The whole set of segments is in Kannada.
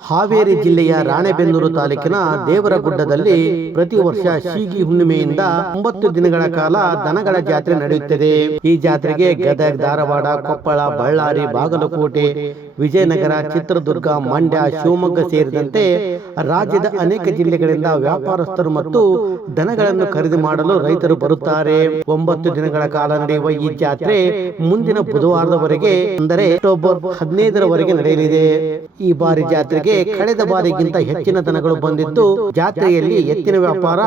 ಹಾವೇರಿ ಜಿಲ್ಲೆಯ ರಾಣೆಬೆನ್ನೂರು ತಾಲೂಕಿನ ದೇವರಗುಡ್ಡದಲ್ಲಿ ಪ್ರತಿ ವರ್ಷ ಶೀಗಿ ಹುಣ್ಣಿಮೆಯಿಂದ ಒಂಬತ್ತು ದಿನಗಳ ಕಾಲ ದನಗಳ ಜಾತ್ರೆ ನಡೆಯುತ್ತದೆ. ಈ ಜಾತ್ರೆಗೆ ಗದಗ ಧಾರವಾಡ ಕೊಪ್ಪಳ ಬಳ್ಳಾರಿ ಬಾಗಲಕೋಟೆ ವಿಜಯನಗರ ಚಿತ್ರದುರ್ಗ ಮಂಡ್ಯ ಶಿವಮೊಗ್ಗ ಸೇರಿದಂತೆ ರಾಜ್ಯದ ಅನೇಕ ಜಿಲ್ಲೆಗಳಿಂದ ವ್ಯಾಪಾರಸ್ಥರು ಮತ್ತು ದನಗಳನ್ನು ಖರೀದಿ ಮಾಡಲು ರೈತರು ಬರುತ್ತಾರೆ. ಒಂಬತ್ತು ದಿನಗಳ ಕಾಲ ನಡೆಯುವ ಈ ಜಾತ್ರೆ ಮುಂದಿನ ಬುಧವಾರದವರೆಗೆ ಅಂದರೆ ಅಕ್ಟೋಬರ್ ಹದಿನೈದರವರೆಗೆ ನಡೆಯಲಿದೆ. ಈ ಬಾರಿ ಜಾತ್ರೆಗೆ ಕಳೆದ ಬಾರಿಗಿಂತ ಹೆಚ್ಚಿನ ದನಗಳು ಬಂದಿದ್ದು ಜಾತ್ರೆಯಲ್ಲಿ ಎತ್ತಿನ ವ್ಯಾಪಾರ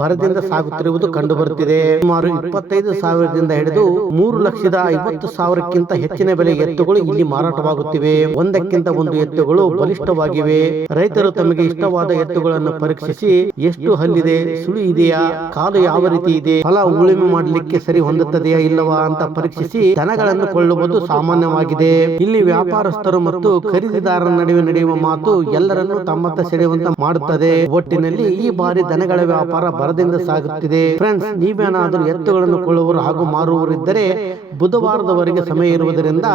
ಬರದಿಂದ ಸಾಗುತ್ತಿರುವುದು ಕಂಡುಬರುತ್ತಿದೆ. ಸುಮಾರು ಇಪ್ಪತ್ತೈದು ಸಾವಿರದಿಂದ ಹಿಡಿದು ಮೂರು ಲಕ್ಷದ ಐವತ್ತು ಸಾವಿರಕ್ಕಿಂತ ಹೆಚ್ಚಿನ ಬೆಲೆ ಎತ್ತುಗಳು ಇಲ್ಲಿ ಮಾರಾಟವಾಗುತ್ತಿವೆ. ಒಂದಕ್ಕಿಂತ ಒಂದು ಎತ್ತುಗಳು ಬಲಿಷ್ಠವಾಗಿವೆ. ರೈತರು ತಮಗೆ ಇಷ್ಟವಾದ ಎತ್ತುಗಳನ್ನು ಪರೀಕ್ಷಿಸಿ ಎಷ್ಟು ಹಲ್ಲಿದೆ, ಸುಳಿ ಇದೆಯಾ, ಕಾಲು ಯಾವ ರೀತಿ ಇದೆ, ಫಲ ಉಳುಮೆ ಮಾಡಲಿಕ್ಕೆ ಸರಿ ಹೊಂದುತ್ತದೆಯಾ ಇಲ್ಲವಾ ಅಂತ ಪರೀಕ್ಷಿಸಿ ದನಗಳನ್ನು ಕೊಳ್ಳುವುದು ಸಾಮಾನ್ಯವಾಗಿದೆ. ಇಲ್ಲಿ ವ್ಯಾಪಾರಸ್ಥರು ಮತ್ತು ಖರೀದಿದಾರರ ನಡುವೆ ನಡೆಯುವ ಮಾತು ಎಲ್ಲರನ್ನೂ ತಮ್ಮತ್ತ ಸೆಳೆಯುವಂತ ಮಾಡುತ್ತದೆ. ಒಟ್ಟಿನಲ್ಲಿ ಈ ಬಾರಿ ದನಗಳ ವ್ಯಾಪಾರ ಬರದಿಂದ ಸಾಗುತ್ತಿದೆ. ಫ್ರೆಂಡ್ಸ್, ನೀವೇನಾದರೂ ಎತ್ತುಗಳನ್ನು ಕೊಳ್ಳುವರು ಹಾಗೂ ಮಾರುವವರು ಇದ್ದರೆ ಬುಧವಾರದವರೆಗೆ ಸಮಯ ಇರುವುದರಿಂದ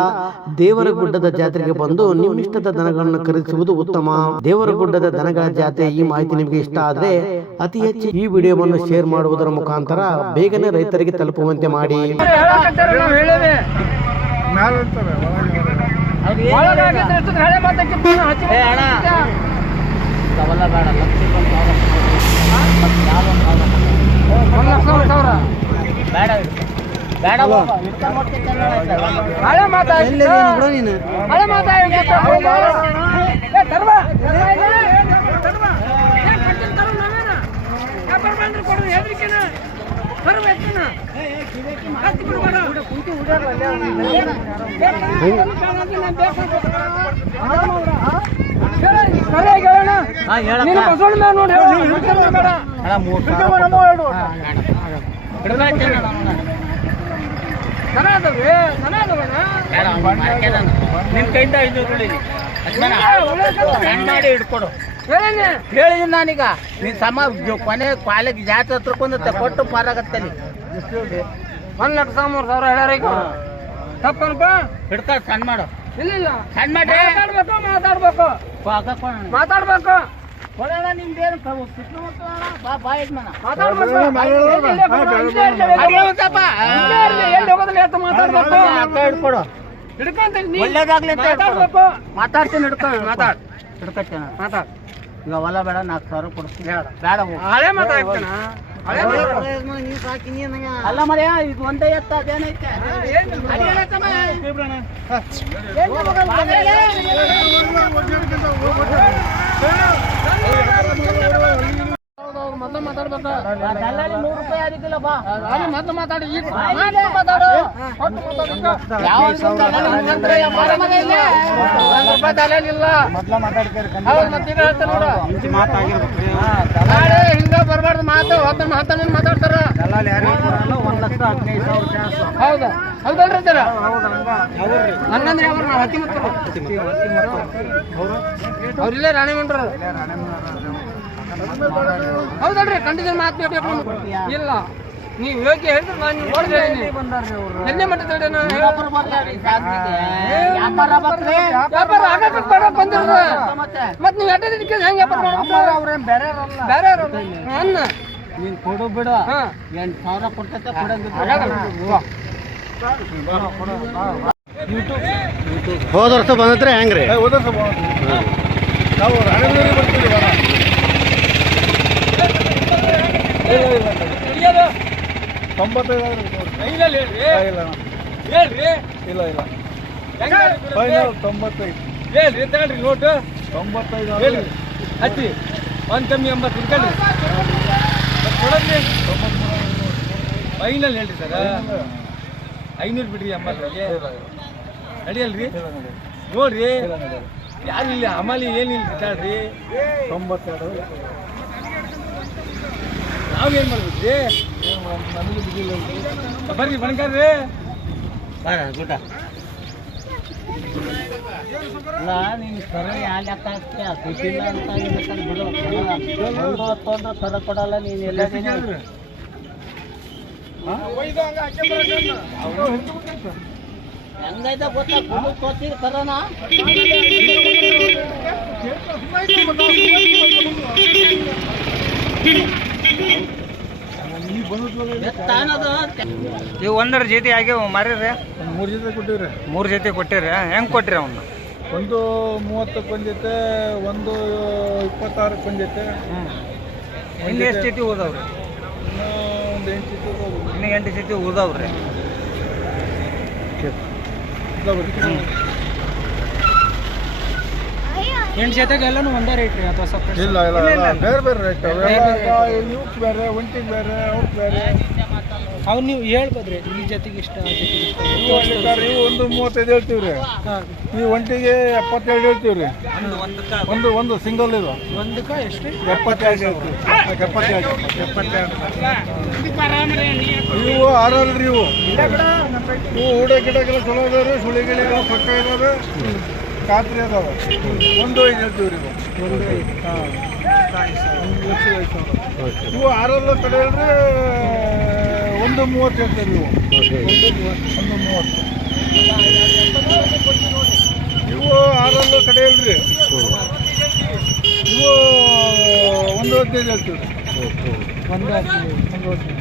ದೇವರ ಗುಡ್ಡದ ಜಾತ್ರೆಗೆ ಬಂದು ನಿಮ್ಮಿಷ್ಟದ ದನಗಳನ್ನು ಖರೀದಿಸುವುದು ಉತ್ತಮ. ದೇವರ ಗುಡ್ಡದ ದನಗಳ ಜಾತ್ರೆ ಈ ಮಾಹಿತಿ ನಿಮಗೆ ಇಷ್ಟ ಆದರೆ ಅತಿ ಹೆಚ್ಚು ಈ ವಿಡಿಯೋವನ್ನು ಶೇರ್ ಮಾಡುವುದರ ಮುಖಾಂತರ ಬೇಗನೆ ರೈತರಿಗೆ ತಲುಪುವಂತೆ ಮಾಡಿ. ಹೇಳಕತ್ತಾರ ಹೇಳೋಣ. ನೀನು ಬಸವಣ್ಣ ಮ್ಯಾಲ್ ನೋಡಿ ಹೇಳು, ನೀನು ಕೈಯಿಂದ ಐದು ಮಾಡಿ ಹಿಡ್ಕೊಡು. ಹೇಳಿದೀನಿ ನಾನೀಗ ನೀನ್ ಸಮ ಕೊನೆ ಕಾಲೇಜ್ ಜಾತ್ರೆ ಹತ್ರ ಕೊಂದತ್ತೆ ಕೊಟ್ಟು ಪಾರಾಗತ್ತಲ್ಲಿ ಒಂದ್ ಲಕ್ಷ ಮೂರ್ ಸಾವಿರ ಹೇಳ್ಯಾರ ಈಗ. ತಪ್ಪನಪ್ಪ? ಹಿಡ್ಕ ಸಣ್ಣ ಮಾಡು. ಇಲ್ಲ ಇಲ್ಲ. ಸಣ್ಣ ಮಾಡಿ ಮಾತಾಡ್ಬೇಕು ಮಾತಾಡ್ಬೇಕು. ಮಾತಾಡ್ಬೇಕು. ಕೊಡೋಣ ನಿಮ್ದೇನು ಬಾ ಬಾ ಯಜಮಾನ. ಎಲ್ಲಿ ಹೋಗೋದಿಲ್ಲ? ಎತ್ತು ಮಾತಾಡ್ಬೇಕು ಹಿಡ್ಕೊಡು ಹಿಡ್ಕೊಂತ ಒಳ್ಳೇದಾಗ್ಲಿ ಅಂತ ಮಾತಾಡ್ತೀನಿ ಹಿಡ್ಕೊ. ಮಾತಾಡ್. ಈಗ ಹೊಲ ಬೇಡ ನಾಲ್ಕು ಸಾವಿರ ಕೊಡ್ತೀನಿ. ಬೇಡ. ಹಳೆ ಮಾತಾಡ್ತಾನ ಅಲ್ಲ ಮರ್ಯ ಇದು ಒಂದೇ ಎತ್ತ ಅದೇನೈತೆ? ನೂರು ರೂಪಾಯಿ ಆಗಿದ್ದಿಲ್ಲ ಬಾ. ಅಲ್ಲಿ ಮಾತಾಡಿ ಈಗ ಮಾತಾಡು. ರೂಪಾಯಿ ಹಿಂಗ ಬರಬಾರ್ದು ಮಾತು. ಹತ್ತ ಹತ್ತು ಮಂದಿ ಮಾತಾಡ್ತಾರ. ಒಂದ್ ಲಕ್ಷ ಹದಿನೈದು ಸಾವಿರ ಹೌದಾ. ಹೌದಲ್ರಿ ಸರ ಹನ್ನೊಂದು ಯಾವ ಹತ್ತಿ ಮತ್ತು ಅವ್ರಿಲ್ಲೇ ರಾಣಿ ಮಂಡ್ರ. ಹೌದಲ್ರಿ ಕಂಡೀಷನ್ ಮಾತು ಬೇಕು ಇಲ್ಲ ನೀವು ಯೋಗ್ಯ ಹೇಳಿದ್ರೆ ನಾನು ನೋಡಿದ್ರೆ ಎಲ್ಲಿ ವ್ಯಾಪಾರ ಆಗಕ್ಕೆ ಬಂದಿರ ಮತ್ತೆ? ಮತ್ ನೀವು ಎಟ್ಟ ದಿನಕ್ಕೆ ಹೆಂಗ್ ವ್ಯಾಪಾರ ಮಾಡ್ಬೇಕು ಬೇರೆ ಯಾರು ಅನ್ನ. ನೀನ್ ಕೊಡು ಬಿಡು. ಎಂಟ್ ಸಾವಿರ ಕೊಡಂಗಿಲ್ಲ. ಹೋದ ವರ್ಷ ಬಂದಿದ್ರೆ ಹೆಂಗ್ರಿ? ನಾವು ರಾಣೆಬೆನ್ನೂರಿಗೆ ಬರ್ತೀವಿ. ತೊಂಬತ್ತೈದು. ಇಲ್ಲ, ಇಲ್ಲ. ಇಲ್ಲ. ಇಲ್ಲ ಫೈನಲ್ ತೊಂಬತ್ತೈದು. ತೊಂಬತ್ತೈದು ಆದ್ರೆ ಹತ್ತಿ ಒಂದು ಕಮ್ಮಿ ಎಂಬತ್ತು ಇಟ್ಕೊಂಡ್ರಿ ಕೊಡದ್ರಿ. ಫೈನಲ್ ಹೇಳ್ರಿ ಸರ್. ಐನೂರು ಬಿಡ್ರಿ ಎಂಬತ್ತರಲ್ಲಿ ನಡಿಯಲ್ರಿ? ನೋಡ್ರಿ. ಯಾರು ಇಲ್ಲಿ ಅಮಲಿ ಏನಿಲ್ಲ ಬಿಟ್ಟಾಡ್ರಿ ತೊಂಬತ್ತೆರಡು. ನಾವೇನು ಮಾಡ್ಬೇಕ್ರಿ ಬರ್ರಿ ಬಣ್ಕಾರ್ರಿ ಬರ ಊಟ. ಇಲ್ಲ ನೀನು ಸರಿ ಯಾಕೆ ಅಂತ ಸಿಟಿಲ್ಲ ಅಂತ ಬಿಡು. ಅಂದ್ರೆ ತಡ ನೀನು ಎಲ್ಲ ಹೆಂಗೈತೆ ಗೊತ್ತಾ? ಗುಡ್ಡು ತೋತಿರ್ ಕರೋನಾ? ಇವು ಒಂದರ ಜೊತೆ ಆಗ್ಯಾವ ಮಾರೀರಿ ಮೂರು ಜೊತೆ ಕೊಟ್ಟಿವ್ರಿ. ಮೂರು ಜೊತೆ ಕೊಟ್ಟಿರಿ? ಹೆಂಗೆ ಕೊಟ್ಟಿರಿ ಅವನ್ನ ಒಂದು ಮೂವತ್ತಕ್ಕೆ ಬಂದೈತೆ ಒಂದು ಇಪ್ಪತ್ತಾರಕ್ಕೆ ಬಂದೈತೆ ಹ್ಞೂ ಇನ್ನು ಎಷ್ಟು ಜೊತೆ ಇನ್ನೂ ಒಂದು ಎಂಟು ಜೊತೆ. ಇನ್ನು ಎಂಟು ಜೊತೆ ಉಳ್ದಾವ್ರಿ ಇದಾವೆ. ಎಂಟು ಜೊತೆಗೆ ಎಲ್ಲನೂ ಒಂದೇ ರೇಟ್ ರೀ ಅಥವಾ ಸ್ವಲ್ಪ ಇಲ್ಲ ಇಲ್ಲ ಇಲ್ಲ ಬೇರೆ ಬೇರೆ ರೇಟ್ ಇವಕ್ಕೆ ಬೇರೆ ಒಂಟಿಗೆ ಬೇರೆ ಬೇರೆ. ಅವು ನೀವು ಹೇಳ್ಬೋದ್ರಿ ಈ ಜೊತೆಗೆ ಇಷ್ಟ ಆ ಜೊತೆಗೆ ಇಷ್ಟ. ಇವು ಅಲ್ಲಿದ್ದಾರೆ, ಇವು ಒಂದು ಮೂವತ್ತೈದು ಹೇಳ್ತೀವಿ ರೀ ಈ ಒಂಟಿಗೆ ಎಪ್ಪತ್ತೆರಡು ಹೇಳ್ತೀವಿ ರೀ ಒಂದು ಒಂದು ಸಿಂಗಲ್ ಇದು. ಒಂದಕ್ಕೆ ಎಷ್ಟು? ಎಪ್ಪತ್ತೆರಡು ಹೇಳ್ತೀವಿ. ಎಪ್ಪತ್ತೆರಡು. ಎಪ್ಪತ್ತೆರಡು. ಇವು ಆರಲ್ ರೀ ಇವು ಇವು ಊಟ ಚಲೋ ಇದಾವೆ ಸುಳಿ ಪಕ್ಕ ಇದಾವೆ. ಖಾತ್ರಿ ಅದಾವ. ಒಂದು ಐದು ಹೇಳ್ತೀವಿ ರೀ ಒಂದು ಐದು. ಹಾಂ. ಒಂದು ಲಕ್ಷ ಐದು ಸಾವಿರ. ಇವು ಆರಲ್ಲ ಕಡೆ ಒಂದು ಮೂವತ್ತು ಹೇಳ್ತೀವಿ ನೀವು. ಒಂದು ಮೂವತ್ತು ಒಂದು ಮೂವತ್ತು. ಇವು ಆರಲ್ಲ ಕಡೆ ಹೇಳ್ರಿ. ಇವು ಒಂದು ಹದಿನೈದು ಹೇಳ್ತೀವಿ ಒಂದು ಹದಿನೈದು ಒಂದು ಹದಿನೈದು.